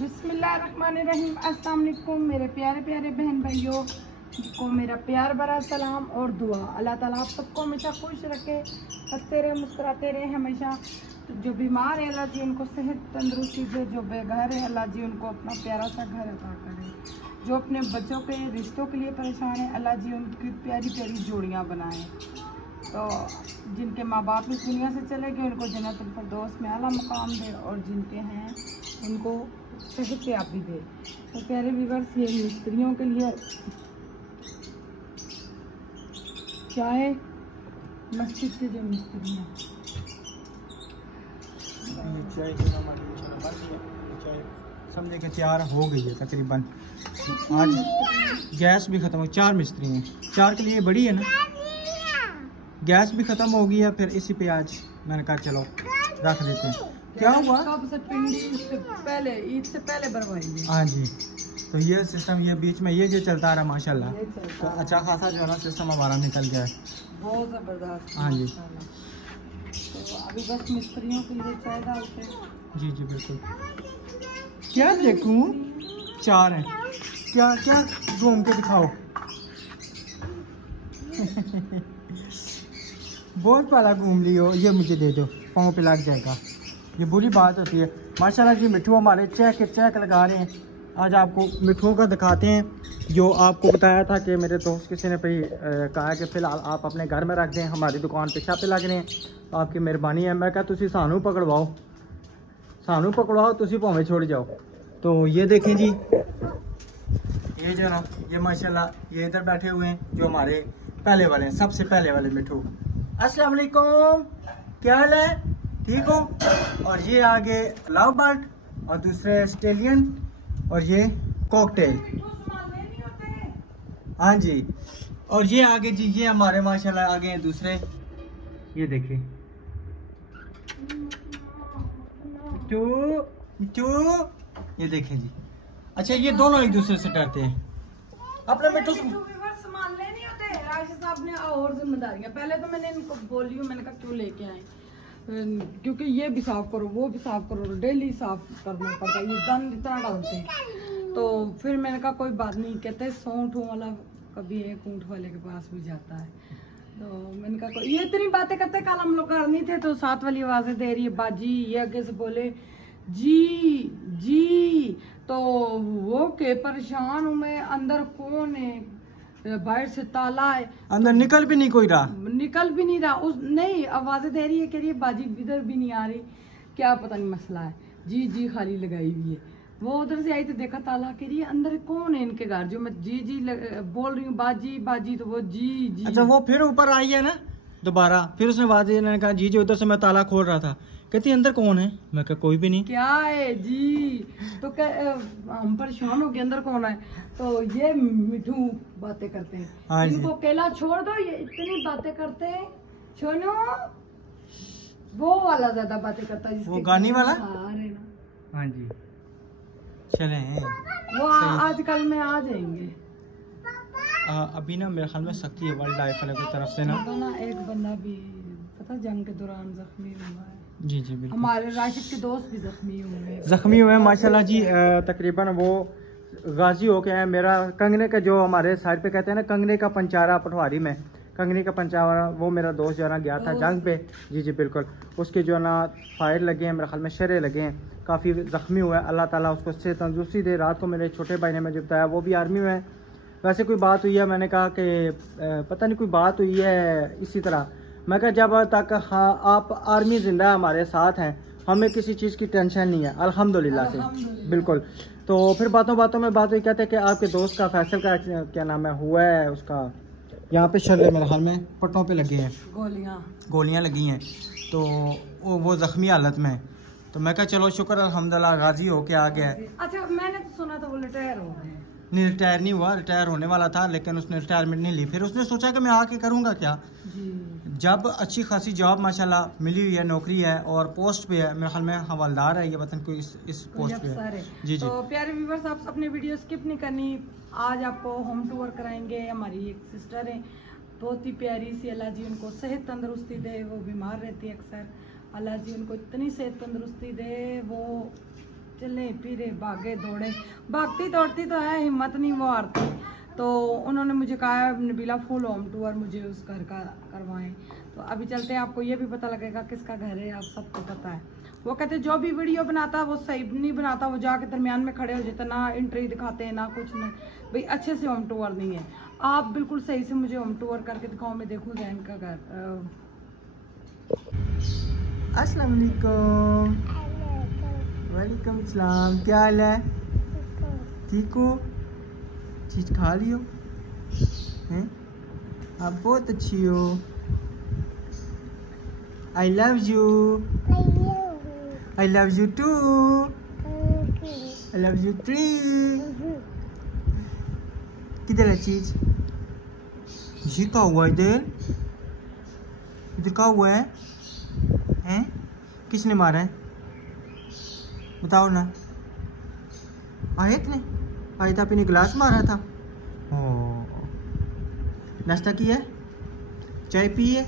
बिस्मिल्लाहिर्रहमानिर्रहीम। अस्सलाम वालेकुम मेरे प्यारे प्यारे बहन भाइयों को मेरा प्यार भरा सलाम और दुआ। अल्लाह ताला आप सबको हमेशा खुश रखे, हंसते रहे, मुस्कुराते रहे हमेशा। तो जो बीमार है अल्लाह जी उनको सेहत तंदुरुस्ती दे, जो बेघर है अल्लाह जी उनको अपना प्यारा सा घर अता करे, जो अपने बच्चों के रिश्तों के लिए परेशान है अल्लाह जी उनकी प्यारी प्यारी जोड़ियाँ बनाए। तो जिनके माँ बाप इस दुनिया से चले गए उनको जन्नतुल फिरदौस में आला मुकाम दे, और जिनके हैं उनको सेहत याबी दे। तो प्यारे व्यूअर्स, ये मिस्त्रियों के लिए चाय, मस्जिद के जो मिस्त्री हैं ये चाय जो हमारी इंशाल्लाह बन गई है। चाय समझे कि तैयार हो गई है तकरीबन। आज गैस भी ख़त्म हो, 4 मिस्त्री हैं, 4 के लिए बड़ी है ना। गैस भी ख़त्म हो गई है, फिर इसी पे आज मैंने कहा चलो रख देते हैं। क्या हुआ? कब से पिंडी इससे पहले, ईद से पहले भरवाएंगे। हाँ जी, तो ये सिस्टम, ये बीच में ये जो चलता रहा माशाल्लाह, तो अच्छा खासा जो है ना सिस्टम हमारा निकल गया है, बहुत ज़बरदस्त। हाँ जी। तो अभी बस मिस्त्रियों के लिए चाय डालते हैं। जी जी बिल्कुल। क्या देखूं? 4 हैं, क्या क्या घूम के दिखाओ। बहुत पाला घूम लियो, ये मुझे दे दो, पाँव पे लग जाएगा, ये बुरी बात होती है। माशाल्लाह जी मिट्ठू हमारे चेक लगा रहे हैं। आज आपको मिट्ठुओं का दिखाते हैं, जो आपको बताया था कि मेरे दोस्त किसी ने कहा कि फ़िलहाल आप अपने घर में रख दें, हमारी दुकान पे छापे लग रहे हैं, तो आपकी मेहरबानी है। मैं कहा तुसी सानू पकड़वाओ, तुसी भावें छोड़ जाओ। तो ये देखें जी, ये जो ना ये माशाल्लाह ये इधर बैठे हुए हैं, जो हमारे पहले वाले हैं, सबसे पहले वाले मिट्ठू। अस्सलाम वालेकुम, क्या हाल है? ठीक हो? और ये आगे लव बर्ड, और दूसरे स्टेलियन, और ये कॉकटेल। हाँ जी, और ये आगे जी, ये हमारे माशाल्लाह आगे हैं दूसरे, ये देखिए मिट्टू मिट्टू, ये देखें जी। अच्छा, ये दोनों एक दूसरे से डरते हैं। अपने मिट्टू संभालने नहीं होते। राशिद साहब ने और जिम्मेदारियां, पहले तो मैंने इनको बोली हूँ, मैंने कहा क्यों लेके आए, क्योंकि ये भी साफ करो, वो भी साफ करो, डेली साफ करना पड़ता है, ये गंद इतना डालते हैं। तो फिर मैंने कहा कोई बात नहीं, कहते 100 ऊँट वाला कभी एक ऊँट वाले के पास भी जाता है। तो मैंने कहा ये इतनी बातें करते, कल हम लोग घर नहीं थे तो साथ वाली आवाज़ें दे रही है बाजी, ये आगे से बोले जी जी, तो वो के परेशान हूँ मैं, अंदर कौन है, बाहर से ताला है, अंदर निकल भी नहीं रहा उस नहीं, आवाजें दे रही है, कह रही है बाजी इधर भी नहीं आ रही, क्या पता नहीं मसला है, जी जी खाली लगाई हुई है। वो उधर से आई तो देखा ताला, कह रही है अंदर कौन है इनके घर, जो मैं जी जी बोल रही हूँ बाजी बाजी, तो वो जी जी। अच्छा, वो फिर ऊपर आई है ना दोबारा, फिर उसने आवाज ने कहा जी जी, उधर से मैं ताला खोल रहा था, कहती अंदर कौन है, मैं कहा कोई भी नहीं, क्या है जी, तो हम परेशान हो गए अंदर कौन है। तो ये मिठू बातें करते हैं, हाँ जी। इनको अकेला छोड़ दो, ये इतनी बातें करते हैं। सुनो, वो वाला ज्यादा बातें करता है, वो गानी वाला। ना हाँ जी, चले वो आजकल में आ जाएंगे। अभी ना मेरे ख्याल में सख्ती है वाइल्ड लाइफ वाले की तरफ से ना एक बंदा भी पता जंग के दौरान जख्मी हुआ है। जी जी बिल्कुल, हमारे राशिद के दोस्त भी जख्मी हुए हैं माशाल्लाह जी। तकरीबन वो गाजी हो के हैं। मेरा कंगने का, जो हमारे साइड पे कहते हैं ना कंगने का पंचारा, पटवारी में कंगने का पंचारा, वो मेरा दोस्त जो है ना गया था जंग पे। जी जी बिल्कुल, उसके जो है ना फायर लगे हैं, मेरे ख्याल में शरे लगे हैं, काफ़ी ज़ख्मी हुआ है। अल्लाह ताला उसको से तंदुरुस्ती दे। रात को मेरे छोटे भाई ने मुझे बताया वो भी आर्मी में है। वैसे कोई बात हुई है, मैंने कहा कि पता नहीं कोई बात हुई है इसी तरह। मैं कहा जब तक हाँ आप आर्मी जिंदा हमारे साथ हैं, हमें किसी चीज़ की टेंशन नहीं है, अल्हम्दुलिल्लाह से। बिल्कुल। तो फिर बातों में बात हुई, कहते हैं कि आपके दोस्त का फैसल का क्या नाम है हुआ है, उसका यहाँ पे शर्रे मेरे हाल में पट्टों पे लगे हैं, गोलियाँ लगी हैं, तो वो ज़ख्मी हालत में। तो मैं कहा चलो शुक्र अल्हम्दुलिल्लाह गाजी होके आ गया है। अच्छा, मैंने तो सुना था वो रिटायर हो गए। नहीं, रिटायर नहीं हुआ, रिटायर होने वाला था, लेकिन उसने रिटायरमेंट नहीं ली। फिर उसने सोचा कि मैं आके करूँगा क्या जी। जब अच्छी खासी जॉब माशाल्लाह मिली हुई है, नौकरी है और पोस्ट पे है, मेरे ख्याल में हवलदार है ये वतन को इस पोस्ट पे है। जी जी। तो प्यारे व्यूअर्स, आप अपनी वीडियो स्किप नहीं करनी। आज आपको होम टूर कराएंगे। हमारी एक सिस्टर है, बहुत ही प्यारी सी, अल्लाह जी उनको सेहत तंदुरुस्ती दे, वो बीमार रहती है अक्सर, अल्लाह जी उनको इतनी सेहत तंदुरुस्ती दे, वो चले फिरे भागे दौड़े, भागती दौड़ती तो है, हिम्मत नहीं वो हारती। तो उन्होंने मुझे कहा नबीला फुल होम टूर मुझे उस घर का करवाएं। तो अभी चलते हैं, आपको ये भी पता लगेगा किसका घर है, आप सबको पता है। वो कहते जो भी वीडियो बनाता वो सही नहीं बनाता, वो जाके दरमियान में खड़े हो जाते, ना एंट्री दिखाते हैं ना कुछ नहीं। भाई अच्छे से होम टूर नहीं है, आप बिल्कुल सही से मुझे होम टूर करके दिखाओ, मैं देखूँ जैन का घर। अस्सलाम वालेकुम। वालेकुम सलाम, क्या हाल है? ठीक हो? चीज खा लियो हैं? आप बहुत अच्छी हो। I love you. I love you too. I love you tree. किधर है चीज? ये क्या हुआ इधर? इधर क्या हुआ है? हैं? किसने मारा है? बताओ ना। आयत ने? आयत आपने गिलास मारा था? ओ, नाश्ता किया है? चाय पी है?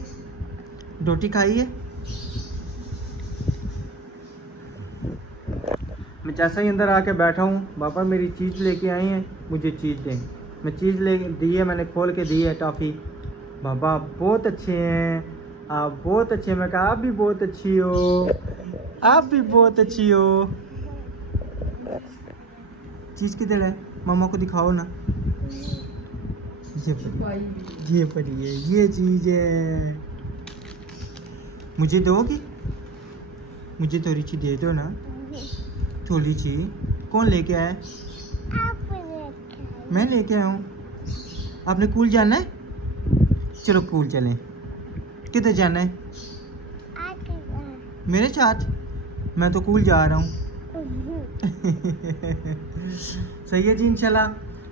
रोटी खाई है? मैं जैसा ही अंदर आके बैठा हूँ, पापा मेरी चीज़ लेके आई हैं, मुझे चीज़ दें। मैं चीज़ ले दी है, मैंने खोल के दी है टॉफ़ी। बाबा बहुत अच्छे हैं, आप बहुत अच्छे हैं। मैं कहा आप भी बहुत अच्छी हो, आप भी बहुत अच्छी हो। चीज़ किधर है? मामा को दिखाओ ना। ये पड़ी है, ये चीज़ है। मुझे दोगी? मुझे थोड़ी सी दे दो ना, थोड़ी सी। कौन लेके आया? मैं लेके आया हूँ। आपने कूल जाना है? चलो कूल चलें। किधर जाना है? मेरे साथ? मैं तो कूल जा रहा हूँ। सही है जी, इंशाल्लाह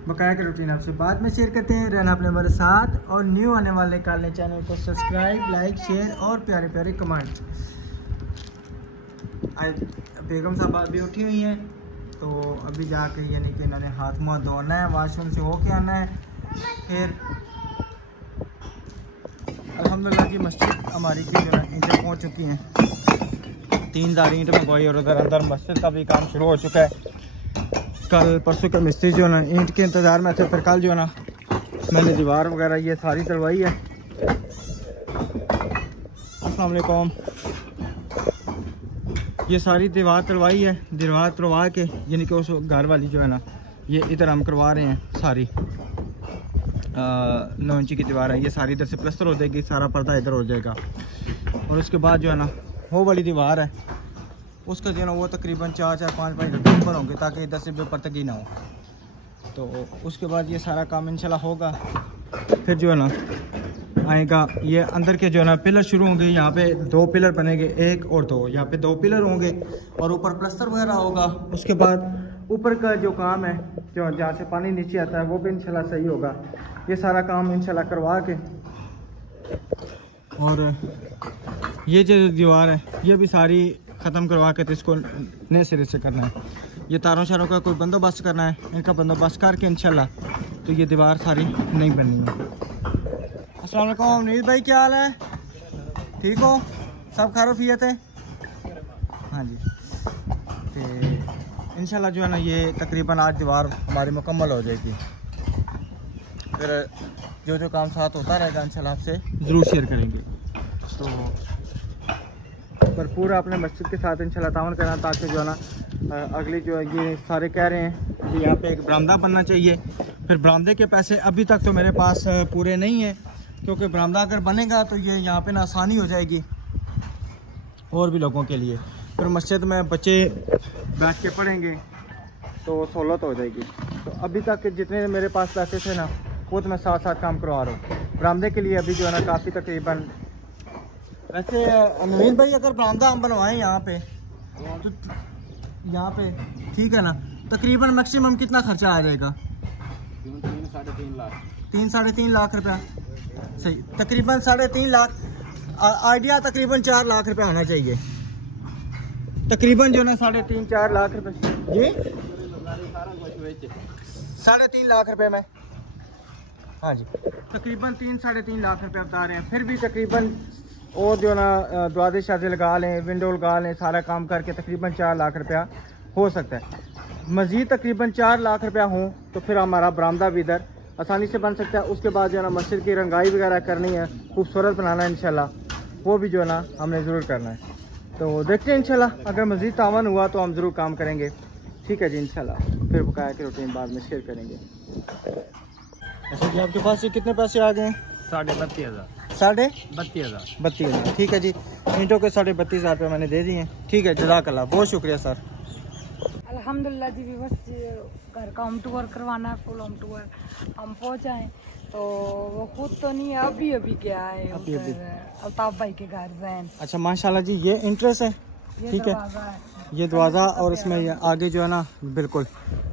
बकाया का रूटीन आपसे बाद में शेयर करते हैं। रहना अपने हमारे साथ, और न्यू आने वाले काले चैनल को सब्सक्राइब, लाइक, शेयर और प्यारे प्यारे कमेंट। बेगम साहब अभी उठी हुई हैं, तो अभी जाके यानी कि इन्होंने हाथ मुँह धोना है, वॉशरूम से होके आना है। फिर अल्हम्दुलिल्लाह जी मस्जिद हमारी की जो है ईंटें पहुँच चुकी हैं। 3,000 ईंट मंगवाई और उधर अंदर मस्जिद का भी काम शुरू हो चुका है। कल परसों के मिस्त्री जो है ना ईंट के इंतज़ार में थे, फिर कल जो है ना मैंने दीवार वगैरह ये सारी डलवाई है। अस्सलाम वालेकुम। ये सारी दीवार तलवाई है, दीवार तलवा के यानी कि उस घर वाली जो है ना ये इधर हम करवा रहे हैं। सारी 9 इंची की दीवार है, ये सारी इधर से प्लस्तर हो जाएगी, सारा पर्दा इधर हो जाएगा। और उसके बाद जो है ना वो वाली दीवार है, उसका जो है ना वो तकरीबन 4-5 घंटे ऊपर होंगे, ताकि इधर से ऊपर तक ही ना हो। तो उसके बाद ये सारा काम इंशाल्लाह होगा। फिर जो है ना आएगा ये अंदर के जो है ना पिलर शुरू होंगे। यहाँ पे 2 पिलर बनेंगे, 1 और 2, यहाँ पे 2 पिलर होंगे और ऊपर प्लस्तर वगैरह होगा। उसके बाद ऊपर का जो काम है, जो जहाँ से पानी नीचे आता है, वो भी इंशाल्लाह सही होगा। ये सारा काम इंशाल्लाह करवा के, और ये जो दीवार है ये भी सारी ख़त्म करवा के तो इसको नए सिरे से करना है। ये तारों शारों का कोई बंदोबस्त करना है, इनका बंदोबस्त करके इंशाल्लाह तो ये दीवार सारी नहीं बननी है। अस्सलाम वालेकुम नील भाई, क्या हाल है? ठीक हो? सब खैरियत है? हाँ जी। तो इंशाल्लाह जो है ना ये तकरीबन आज दीवार हमारी मुकम्मल हो जाएगी। फिर जो जो काम साथ होता रहेगा इंशाल्लाह आपसे ज़रूर शेयर करेंगे। तो भरपूर अपने मस्जिद के साथ इंशाल्लाह तावन करना, ताकि जो है ना अगली जो है ये सारे कह रहे हैं कि यहाँ पे एक बरामदा बनना चाहिए। फिर बरामदे के पैसे अभी तक तो मेरे पास पूरे नहीं है, क्योंकि बरामदा अगर बनेगा तो ये यहाँ पे ना आसानी हो जाएगी और भी लोगों के लिए। फिर मस्जिद में बच्चे बैठ के पढ़ेंगे तो सहूलत हो जाएगी। तो अभी तक जितने मेरे पास पैसे थे ना वो तो मैं साथ साथ काम करवा रहा हूँ। बरामदे के लिए अभी जो है ना काफ़ी तकरीबन, वैसे नवीन भाई अगर बरामदा हम बनवाएं यहाँ पे तो यहाँ पे ठीक है ना, तकरीबन मैक्सिमम कितना खर्चा आ जाएगा? 3-3.5 लाख रुपया। सही, तकरीबन 3.5 लाख, आइडिया तकरीबन 4 लाख रुपया होना चाहिए। तकरीबन जो ना 3.5-4 लाख रुपए जी, 3.5 लाख रुपए में। हाँ जी, तकरीबन 3-3.5 लाख रुपए बता रहे हैं। फिर भी तकरीबन और जो ना दरवाजे शाजे लगा लें, विंडो लगा लें, सारा काम करके तकरीबन 4 लाख रुपया हो सकता है। मज़ीद तकरीबन 4 लाख रुपया हो तो फिर हमारा बरामदा भी इधर आसानी से बन सकता है। उसके बाद जो है ना मस्जिद की रंगाई वगैरह करनी है, खूबसूरत बनाना है इंशाल्लाह, वो भी जो है ना हमने ज़रूर करना है। तो देखते हैं इंशाल्लाह, अगर मज़ीद तावन हुआ तो हम ज़रूर काम करेंगे। ठीक है जी, इंशाल्लाह फिर बकाया की रूटीन बाद में शेयर करेंगे। अच्छा जी, आपके पास ये कितने पैसे आ गए हैं? 32,500 32,000। ठीक है जी, ईंटों के 32,500 रुपये मैंने दे दिए हैं। ठीक है, जज़ाकल्लाह, बहुत शुक्रिया सर। अल्हम्दुलिल्लाह जी, भी बस घर का होम टूर करवाना है, फुल होम टूर। हम पहुँच आए तो वो खुद तो नहीं है, अभी अभी गया है अल्ताफ भाई के घर जैन। अच्छा माशाल्लाह जी, ये इंटरेस्ट है। ठीक है, ये दरवाज़ा और इसमें ये आगे जो है ना, बिल्कुल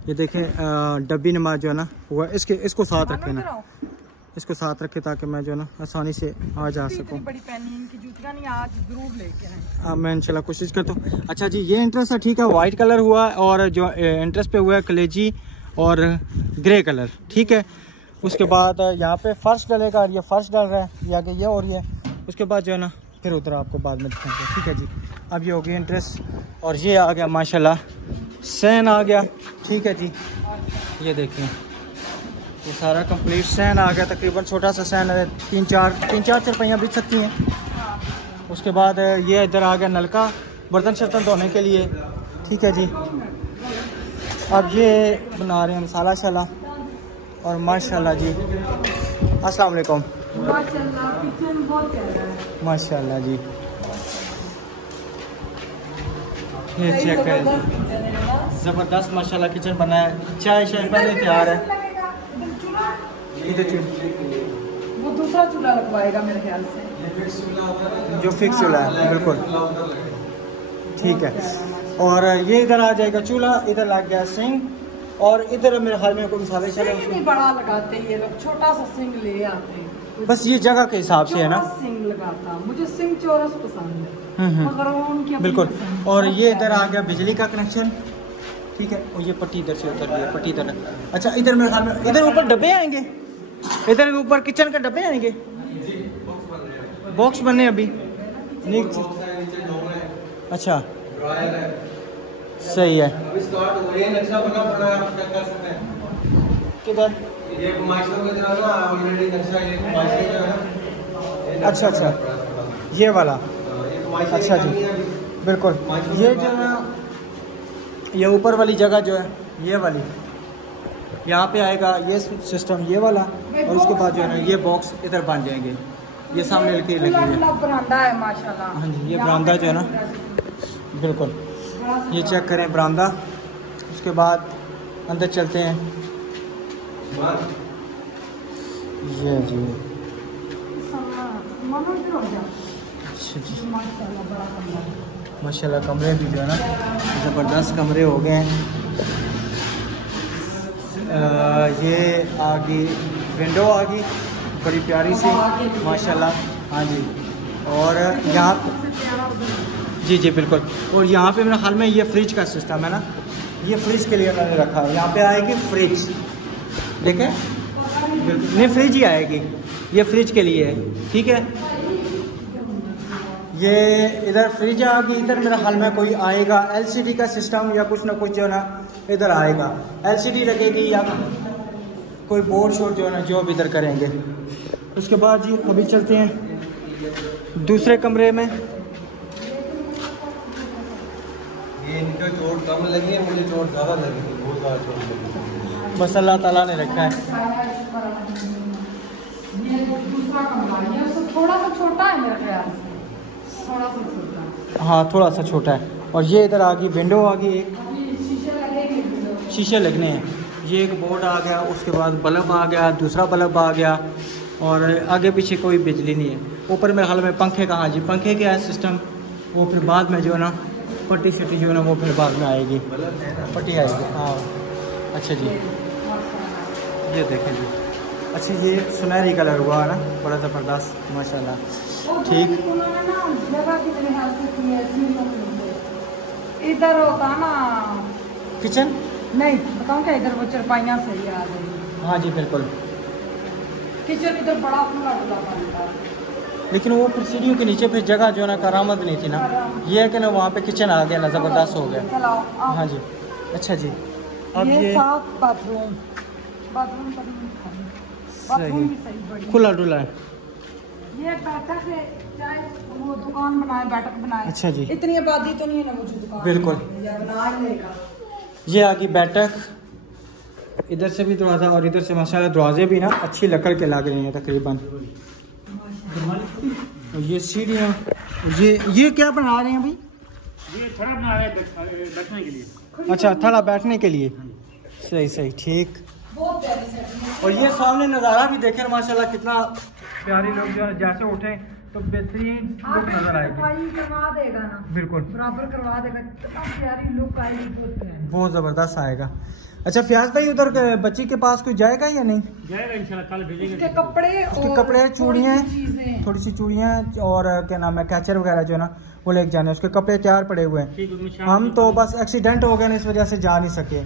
ये देखें डब्बी नमाज जो है ना वो इसको साथ रखे ना, इसको साथ रखे ताकि मैं जो है ना आसानी से आ जा सकूँ। बड़ी पहनी इनकी जूतियाँ नहीं, आज जरूर लेके आए। मैं इंशाल्लाह कोशिश करता हूँ। अच्छा जी, ये इंटरेस्ट है। ठीक है, वाइट कलर हुआ है और जो इंटरेस्ट पे हुआ है कलेजी और ग्रे कलर। ठीक है, उसके बाद यहाँ पे फर्श डलेगा, ये फर्श डल रहा है, ये आगे ये और ये, उसके बाद जो है ना फिर उधर आपको बाद में दिखाएंगे। ठीक है जी, अब ये हो गया इंटरेस्ट और ये आ गया माशाल्लाह सैन आ गया। ठीक है जी, ये देखें ये सारा कंप्लीट सैन आ गया। तकरीबन छोटा सा सैन है, 3-4 चारपाइयाँ बिछ सकती हैं। उसके बाद ये इधर आ गया नलका बर्तन शर्तन धोने के लिए। ठीक है जी, अब ये बना रहे हैं मसाला शाला और माशाल्लाह जी अस्सलाम वालेकुम। माशाल्लाह जी, ये चेक करें, ज़बरदस्त माशाल्लाह किचन बना है। चाय शाय पहले तैयार है। इधर वो दूसरा चूल्हा लगवाएगा मेरे ख्याल से, जो फिक्स चूल्हा है, बिल्कुल ठीक है। और ये इधर आ जाएगा चूल्हा, इधर लग गया सिंक और इधर मेरे ख्याल में कोई मसाले शाले नहीं बड़ा लगाते ये लोग, छोटा सा सिंग ले आते हैं। बस ये जगह के हिसाब से है ना, सिंग लगाता, मुझे सिंग चौरस पसंद है मगर वो उनकी अपनी बिल्कुल। पसंद। और ये इधर आ गया बिजली का कनेक्शन। ठीक है, और ये पट्टी इधर से उतर गई, पट्टी इधर। अच्छा, इधर मेरे ख्याल में इधर ऊपर डब्बे आएंगे, इधर ऊपर किचन के डब्बे आएंगे, बॉक्स बने अभी नीचे। अच्छा सही है। किधर? अच्छा अच्छा, ये वाला। अच्छा जी, बिल्कुल। ये जो है ये ऊपर वाली जगह जो है ये वाली, यहाँ पे आएगा ये सिस्टम ये वाला, और उसके बाद जो है ना ये बॉक्स इधर बन जाएंगे। ये सामने लगी है बरामदा है माशाल्लाह। हाँ जी, ये बरामदा जो है ना, बिल्कुल ये चेक करें बरामदा। उसके बाद अंदर चलते हैं। ये जी अच्छा जी, माशाल्लाह कमरे भी जो है ना ज़बरदस्त कमरे हो गए हैं। ये आ गई विंडो, आ गई बड़ी प्यारी सी माशाल्लाह। हाँ जी, और यहाँ जी जी बिल्कुल। और यहाँ पे मेरे ख्याल में ये फ्रिज का सिस्टम है ना, ये फ्रिज के लिए मैंने रखा है। यहाँ पे आएगी फ्रिज, देखें नहीं फ्रिज ही आएगी, ये फ्रिज के लिए है। ठीक है, ये इधर फ्रिज आ गई। इधर मेरे ख्याल में कोई आएगा एलसीडी का सिस्टम या कुछ ना कुछ जो है ना इधर आएगा, एलसीडी लगेगी या कोई बोर्ड शोर्ड जो है ना जो भी इधर करेंगे। उसके बाद जी अभी चलते हैं दूसरे कमरे में। ये इनको चोट कम लगी है, मुझे चोट ज़्यादा लगी थी, बहुत ज़्यादा चोट लगी। बस अल्लाह ताला ने रखा है। ये दूसरा कमरा, ये थोड़ा सा छोटा है मेरे ख्याल से, थोड़ा सा छोटा। हाँ थोड़ा सा छोटा है। और ये इधर आ गई विंडो आ गई, एक शीशे लगेंगे, शीशे लगने हैं। ये एक बोर्ड आ गया, उसके बाद बल्ब आ गया, दूसरा बल्ब आ गया, और आगे पीछे कोई बिजली नहीं है। ऊपर मेरे ख्याल में पंखे का, हाँ जी पंखे का है सिस्टम, वो फिर बाद में जो है ना पट्टी शट्टी जो है ना वो फिर बाद में आएगी, पट्टी आएगी। हाँ अच्छा जी, ये देखें जी। अच्छा ये सुनहरी कलर हुआ है ना, बड़ा ज़बरदस्त माशाल्लाह। ठीक, इधर होता ना किचन नहीं बताऊँ क्या, इधर वो चरपाइयाँ सही आ गई। हाँ जी बिल्कुल। किचन इधर बड़ा खुला खुला बनता है। लेकिन वो फिर सीढ़ियों के नीचे फिर जगह जो है ना करामत नहीं थी ना, ये है कि ना वहाँ पे किचन आ गया ना, ज़बरदस्त हो गया। चलाओ आओ। हाँ जी, अच्छा जी। अब ये ये 7 बाथरूम, बाथरूम सही भी सही बड़ी। खुला डुला है। ये बैठक है, चाहे वो दुकान बनाए बैठक बनाए। अच्छा जी, इतनी आबादी तो नहीं है ना वो जो दुकान बिल्कुल। या बना लेगा। ये आ गई बैठक, इधर से भी दरवाज़ा और इधर से माशाल्लाह दरवाजे भी ना अच्छी लकड़ के लग रहे हैं तकरीबन। और ये सीढ़ियाँ, ये क्या बना रहे हैं भाई? ये थड़ा बना रहे हैं बैठने के लिए। अच्छा, थड़ा बैठने के लिए, सही सही ठीक। बहुत प्यारी सेटिंग और ये सामने नज़ारा भी देखें माशाल्लाह कितना प्यारे, लोग जो है जैसे उठे तो बेहतरीन लुक नजर आएगी। सफाई करवा देगा ना, बिल्कुल बराबर करवा देगा, इतना प्यारी लुक आएगी, बहुत प्यारी। बहुत ज़बरदस्त आएगा। अच्छा फयाज भाई, उधर बच्ची के पास कोई जाएगा या नहीं? जाएगा इंशाल्लाह, कल भेजेंगे। उसके कपड़े, उसके और कपड़े, चूड़ियाँ, चीजें, थोड़ी सी चूड़ियाँ और क्या नाम है कैचर वगैरह जो है ना वो लेके जाने। उसके कपड़े तैयार पड़े हुए हैं। ठीक, उसमें शाम हम को- तो बस एक्सीडेंट हो गया ना, इस वजह से जा नहीं सके,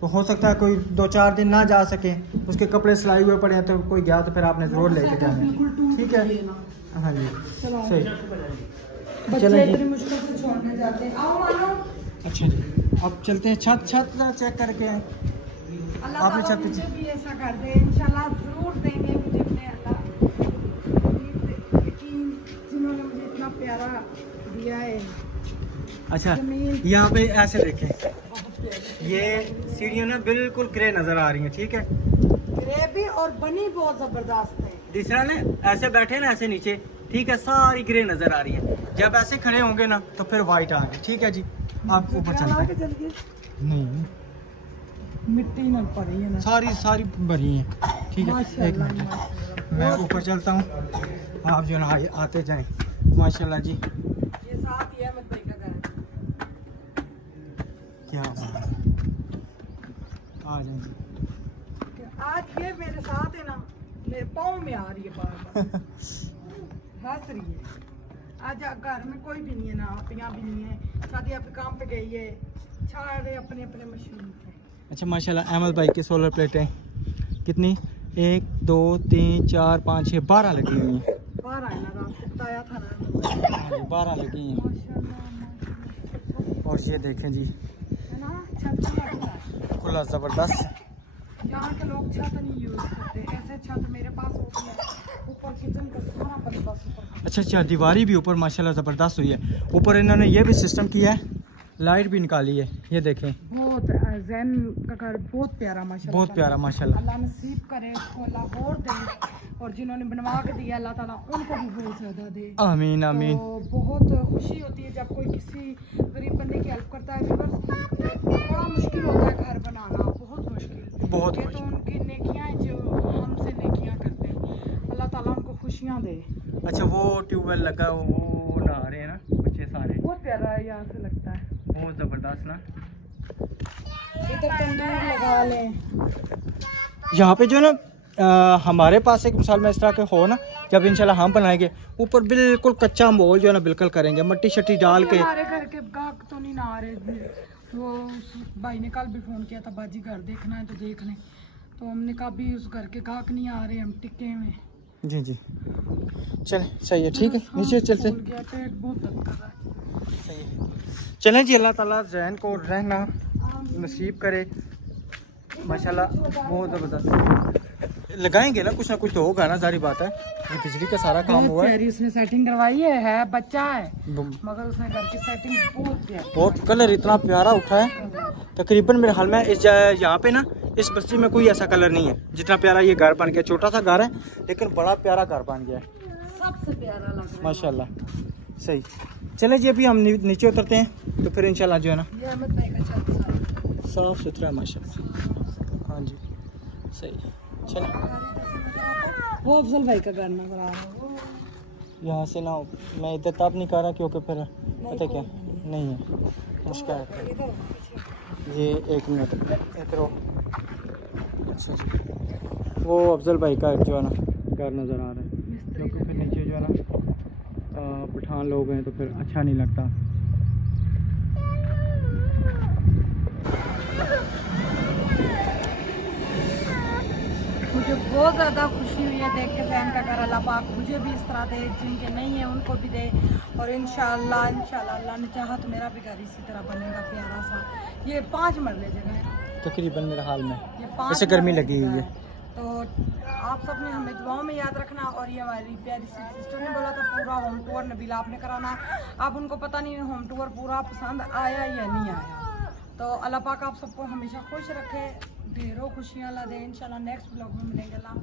तो हो सकता है कोई 2-4 दिन ना जा सके। उसके कपड़े सिलाई हुए पड़े हैं, तो कोई गया तो फिर आपने ज़रूर लेके जाने। बिल्कुल टूट ठीक है, गई ना। हाँ जी चलो सही। बच्चे चलें जी। इतनी मुश्किल से छोड़ने जाते हैं। आओ मानो, अच्छा जी, अब चलते हैं छत का चेक करके आए। अल्लाह आपने ताला छत मुझे भी ऐसा कर दे, इंशाल्लाह जरूर देंगे मुझे अपने अल्लाह। यकीन, जिन्होंने मुझे इतना प्यारा दिया है। अच्छा, जमीन यहाँ पे ऐसे देखें, बहुत प्यारी, ये सीढ़ियाँ ना बिल्कुल ग्रे नज़र आ रही हैं, ठीक है। ग्रेवी और बनी बहुत जबरदस्त है। तीसरा ना ऐसे बैठे ना ऐसे नीचे, ठीक है, सारी ग्रे नज़र आ रही है। जब ऐसे खड़े होंगे ना तो फिर वाइट आ गई, ठीक है जी। आप ऊपर चलते हैं। नहीं, मिट्टी न पड़ी है ना, सारी भरी हैं, ठीक है। एक माशाल्लाह, मिनट, माशाल्लाह। मैं ऊपर चलता हूँ, आप जो है ना आते जाएं। माशाल्लाह जी, ये साथ ही अहमद भाई का घर है। क्या बात है। आ जाएं जी। आज ये मेरे साथ है ना, मेरे पाँव में आ रही है बार बार, हंस रही है। आज घर में कोई भी नहीं है ना, आप यहाँ भी नहीं है, शादी आप काम पे गई है, सारे अपने अपने मशरूफ है। अच्छा माशाल्लाह, अहमद भाई की सोलर प्लेटें कितनी, 1 2 3 4 5 6 12 लगी हुई हैं। बाहर आना, रात को बताया था ना। हाँ जी, 12 लगी हैं। माशाल्लाह, माशाल्लाह। और ये देखें जी, है ना, छत का लगता है। खुला ज़बरदस्त। यहाँ के लोग छत नहीं यूज करते, ऐसे छत मेरे पास होती है, ऊपर किचन का सारा बंदोबस्त ऊपर। अच्छा अच्छा, दीवारी भी ऊपर माशाल्लाह ज़बरदस्त हुई है। ऊपर इन्होंने ये भी सिस्टम किया है, लाइट भी निकाली है, ये देखें, बहुत जैन का घर बहुत प्यारा माशाल्लाह, बहुत प्यारा माशाल्लाह। अल्लाह नसीब करे इसको, अल्लाह और दे, और जिन्होंने बनवा के दिया अल्लाह ताला उनको भी बहुत ज़्यादा दे। आमीन आमीन। तो बहुत खुशी होती है जब कोई किसी गरीब बंदे की हेल्प करता है। बड़ा मुश्किल होता है घर बनाना, बहुत मुश्किल, बहुत ये तो उनकी नेकियां हैं जो हमसे नेकियां करते हैं, अल्लाह ताला उनको खुशियां दे। अच्छा, वो ट्यूबवेल लगा, वो नहा रहे हैं ना बच्चे सारे, बहुत प्यारा है, यहाँ से लगता है। बहुत ज़बरदस्त ना। इधर तंदूर लगा लें, यहाँ पे जो है ना हमारे पास एक मिसाल में इस तरह के हो ना, जब इंशाल्लाह हम बनाएंगे, ऊपर बिल्कुल कच्चा माहौल जो है ना बिल्कुल करेंगे, मट्टी शट्टी डाल के। हमारे घर के गाहक तो नहीं ना आ रहे, वो उस भाई ने कल भी फ़ोन किया था, बाजी घर देखना है तो देख लें, तो हमने कहा भी उस घर के गाहक नहीं आ रहे, हम टिके में। जी जी, चलें सही है, ठीक है, नीचे चलते। फूल गया, पेट बहुत दर्द कर रहा है। सही है, चलें जी। अल्लाह ताला जैन को रहना नसीब करे, माशाल्लाह बहुत ज़बरदस्त। लगाएंगे ना कुछ तो होगा ना, सारी बात है। ये बिजली का सारा काम बहुत हुआ है। प्यारी उसने सेटिंग करवाई है बच्चा है, ब- मगर उसने घर की सेटिंग बहुत प्यारी। बहुत कलर इतना प्यारा उठा है, तकरीबन मेरे हाल में इस यहाँ पे ना इस बस्ती में कोई ऐसा कलर नहीं है जितना प्यारा ये घर बन गया। छोटा सा घर है लेकिन बड़ा प्यारा घर बन गया है, सबसे प्यारा लग रहा है माशाल्लाह। सही, चले जी, अभी हम नीचे उतरते हैं तो फिर इंशाल्लाह जो है ना ये अहमद भाई का छत साफ सुथरा है माशाल्लाह। हाँ जी सही, चलो वो अफजल भाई का घर नजर आ रहा है। यहाँ से ना मैं इधर ताप नहीं कर रहा क्योंकि फिर पता क्या नहीं है, मुश्किल है। इधर ये 1 मिनट इधर। अच्छा जी, वो अफजल भाई का जो है ना घर नज़र आ रहा है, क्योंकि फिर नीचे जो है ना पठान लोग हैं तो फिर अच्छा नहीं लगता। मुझे बहुत ज़्यादा खुशी खुशी हुई है देख के बहन का घर। अल्लाह पाक मुझे भी इस तरह दे, जिनके नहीं है उनको भी दे, और इंशाल्लाह अल्लाह ने चाहा तो मेरा भी घर इसी तरह बनेगा प्यारा सा। ये 5 मरले जगह है तकरीबन मेरे हाल में, ये 5 ऐसे गर्मी लगी हुई है। तो आप सब ने हमें दुआओं में याद रखना। और ये हमारी प्यारी सी सिस्टर ने बोला था पूरा होम टूर नबीला आपने कराना। अब उनको पता नहीं होम टूर पूरा पसंद आया या नहीं आया। तो अल्लाह पाक आप सबको हमेशा खुश रखे, ढेरों खुशियाँ ला दे। इंशाल्लाह नेक्स्ट ब्लॉग में मिलेंगे। अल्लाह